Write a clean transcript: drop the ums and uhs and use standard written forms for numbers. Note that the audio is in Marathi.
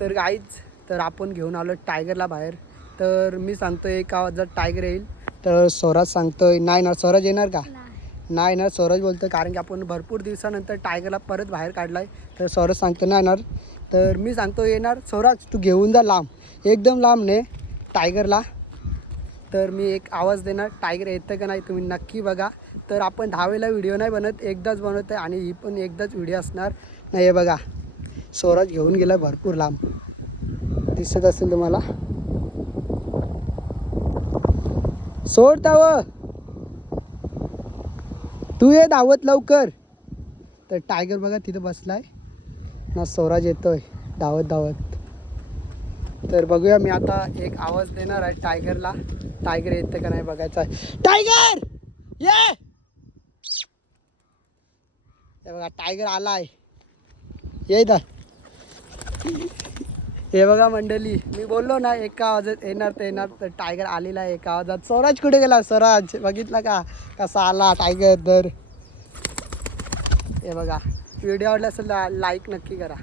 तर गाईच तर आपण घेऊन आलो टायगरला बाहेर. तर मी सांगतो एक आवाजात टायगर येईल तर स्वराज सांगतोय नाही ना. स्वराज येणार का? नाही ना. स्वराज बोलतो कारण की आपण भरपूर दिवसानंतर टायगरला परत बाहेर काढला आहे. तर स्वराज सांगतो नाही येणार. तर मी सांगतो येणार. स्वराज तू घेऊन जा लांब, एकदम लांब ने टायगरला. तर मी एक आवाज देणार, टायगर येतं का नाही तुम्ही नक्की बघा. तर आपण 10 वेळेला व्हिडिओ नाही बनत, एकदाच बनवतो आहे आणि ही पण एकदाच व्हिडिओ असणार. नाही हे बघा स्वराज घेऊन गेला भरपूर लांब, दिसत असेल तुम्हाला. सोड ताव, तू ये धावत लवकर. तर टायगर बघा तिथं बसलाय ना. स्वराज येतोय धावत धावत. तर बघूया मी आता एक आवाज देणार आहे टायगरला. टायगर येते का नाही बघायचं आहे. टायगर ये. हे बघा टायगर आलाय, ये इथं. हे बघा मंडळी, मी बोललो ना एका आवाजात येणार ते येणार. तर टायगर आलेला आहे एका आवाजात. स्वराज कुठे गेला? स्वराज बघितला का कसा आला टायगर. तर हे बघा व्हिडिओ आवडला असेल लाईक नक्की करा.